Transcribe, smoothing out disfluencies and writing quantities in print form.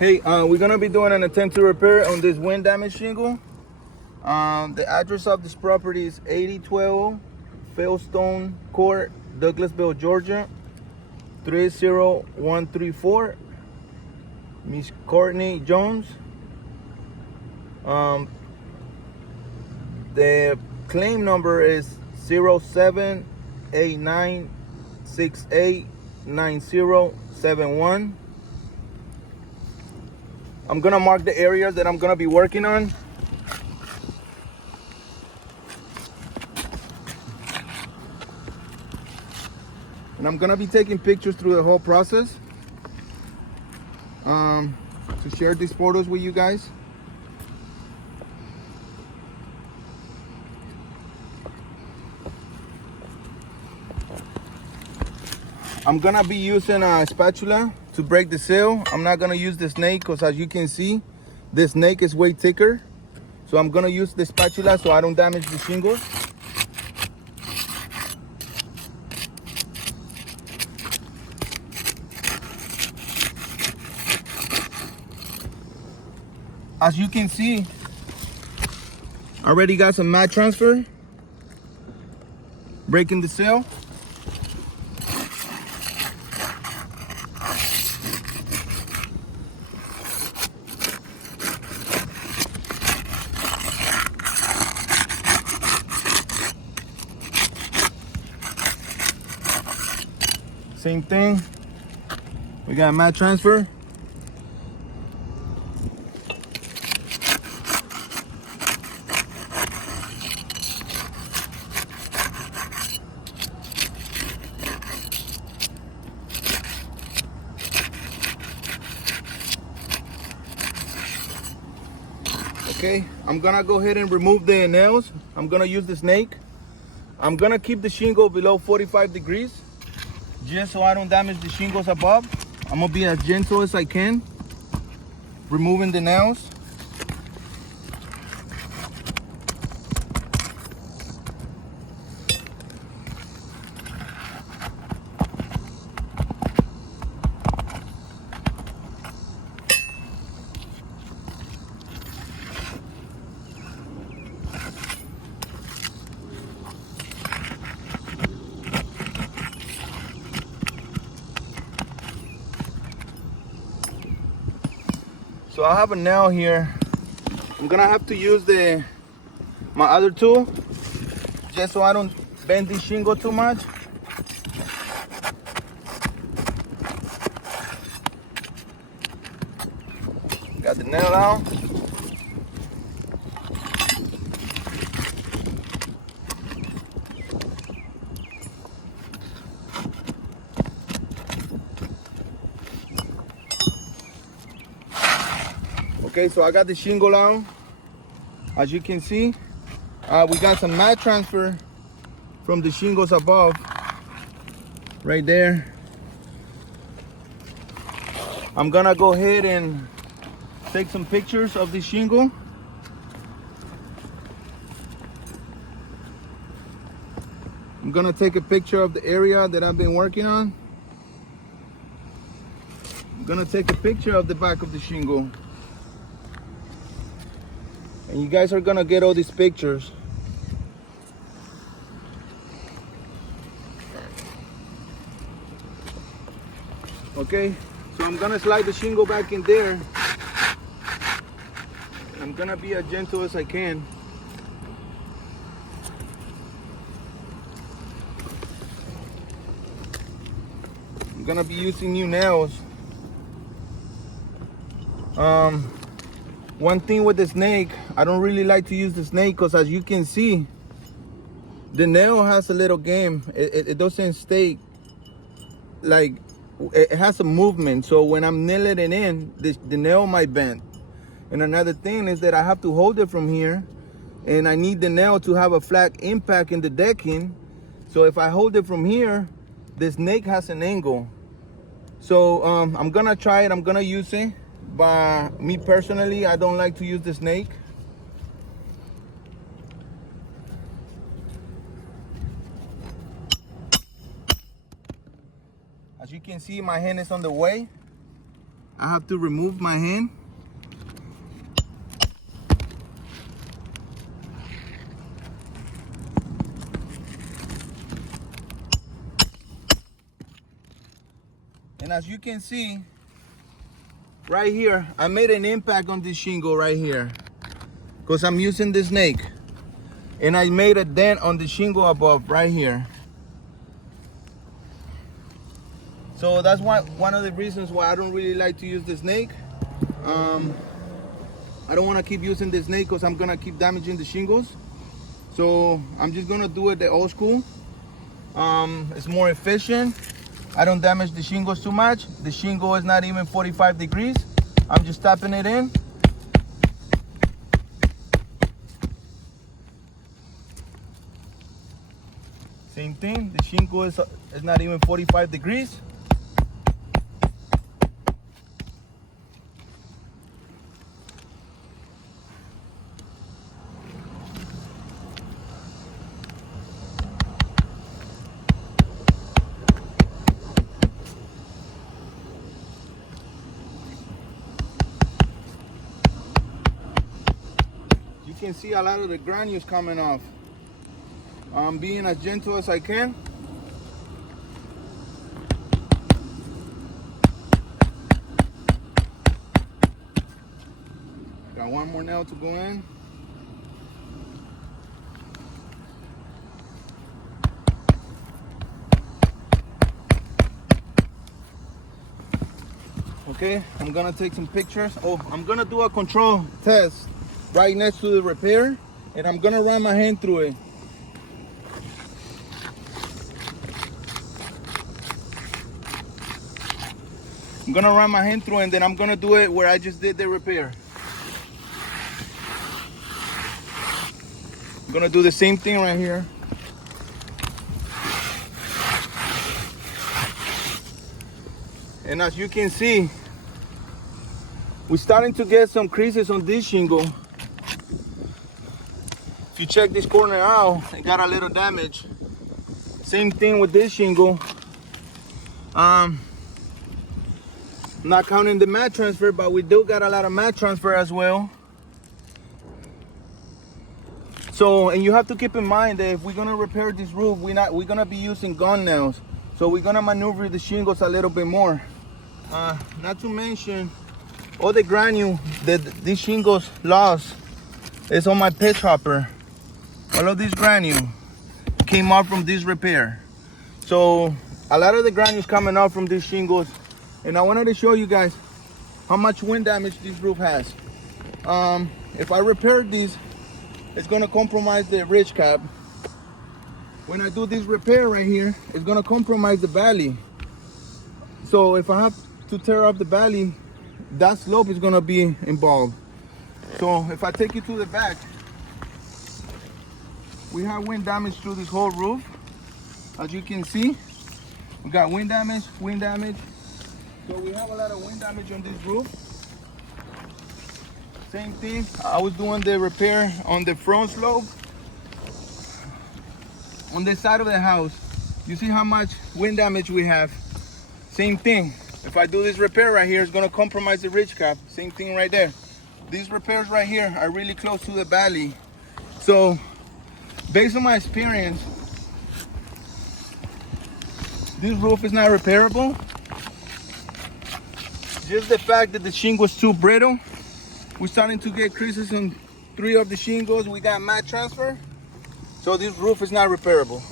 Hey, we're gonna be doing an attempt to repair on this wind damage shingle. The address of this property is 8012 Fieldstone Court, Douglasville, Georgia, 30134. Miss Courtney Jones. The claim number is 0789689071. I'm gonna mark the areas that I'm gonna be working on. And I'm gonna be taking pictures through the whole process to share these photos with you guys. I'm gonna be using a spatula to break the seal. I'm not gonna use the snake because, as you can see, the snake is way thicker. So I'm gonna use the spatula so I don't damage the shingles. As you can see, I already got some mat transfer, breaking the seal. Same thing, we got mat transfer. Okay, I'm gonna go ahead and remove the nails. I'm gonna use the snake. I'm gonna keep the shingle below 45 degrees just so I don't damage the shingles above. I'm gonna be as gentle as I can, removing the nails. So I have a nail here. I'm gonna have to use my other tool just so I don't bend this shingle too much. Got the nail out. Okay, so I got the shingle on. As you can see, we got some mat transfer from the shingles above, right there. I'm gonna go ahead and take some pictures of the shingle. I'm gonna take a picture of the area that I've been working on. I'm gonna take a picture of the back of the shingle. And you guys are gonna get all these pictures. Okay, so I'm gonna slide the shingle back in there. I'm gonna be as gentle as I can. I'm gonna be using new nails. One thing with the snake, I don't really like to use the snake because, as you can see, the nail has a little game. It doesn't stay like, it has a movement. So when I'm nailing it in, the nail might bend. And another thing is that I have to hold it from here, and I need the nail to have a flat impact in the decking. So if I hold it from here, the snake has an angle. So I'm gonna try it, I'm gonna use it. But me personally, I don't like to use the snake. As you can see, my hand is on the way. I have to remove my hand. And as you can see, right here, I made an impact on this shingle right here because I'm using the snake. And I made a dent on the shingle above right here. So that's one of the reasons why I don't really like to use the snake. I don't want to keep using the snake because I'm going to keep damaging the shingles. So I'm just going to do it the old school. It's more efficient. I don't damage the shingles too much. The shingle is not even 45 degrees. I'm just tapping it in. Same thing, the shingle is not even 45 degrees. You can see a lot of the granules coming off. I'm being as gentle as I can. Got one more nail to go in. Okay, I'm gonna take some pictures. Oh, I'm gonna do a control test right next to the repair, and I'm gonna run my hand through it. I'm gonna run my hand through it, and then I'm gonna do it where I just did the repair. I'm gonna do the same thing right here. And as you can see, we're starting to get some creases on this shingle. If you check this corner out, it got a little damage. Same thing with this shingle. Not counting the mat transfer, but we do got a lot of mat transfer as well. So, and you have to keep in mind that if we're gonna repair this roof, we're gonna be using gun nails. So we're gonna maneuver the shingles a little bit more. Not to mention all the granule that these shingles lost is on my pitch hopper. All of this granule came off from this repair. So a lot of the granules coming off from these shingles. And I wanted to show you guys how much wind damage this roof has. If I repair these, it's gonna compromise the ridge cap. When I do this repair right here, it's gonna compromise the valley. So if I have to tear up the valley, that slope is gonna be involved. So if I take you to the back, we have wind damage through this whole roof. As you can see, we got wind damage. So we have a lot of wind damage on this roof. Same thing, I was doing the repair on the front slope. On the side of the house, you see how much wind damage we have. Same thing, if I do this repair right here, it's gonna compromise the ridge cap. Same thing right there. These repairs right here are really close to the valley. So, based on my experience, this roof is not repairable. Just the fact that the shingle was too brittle. We're starting to get creases on 3 of the shingles. We got mat transfer. So this roof is not repairable.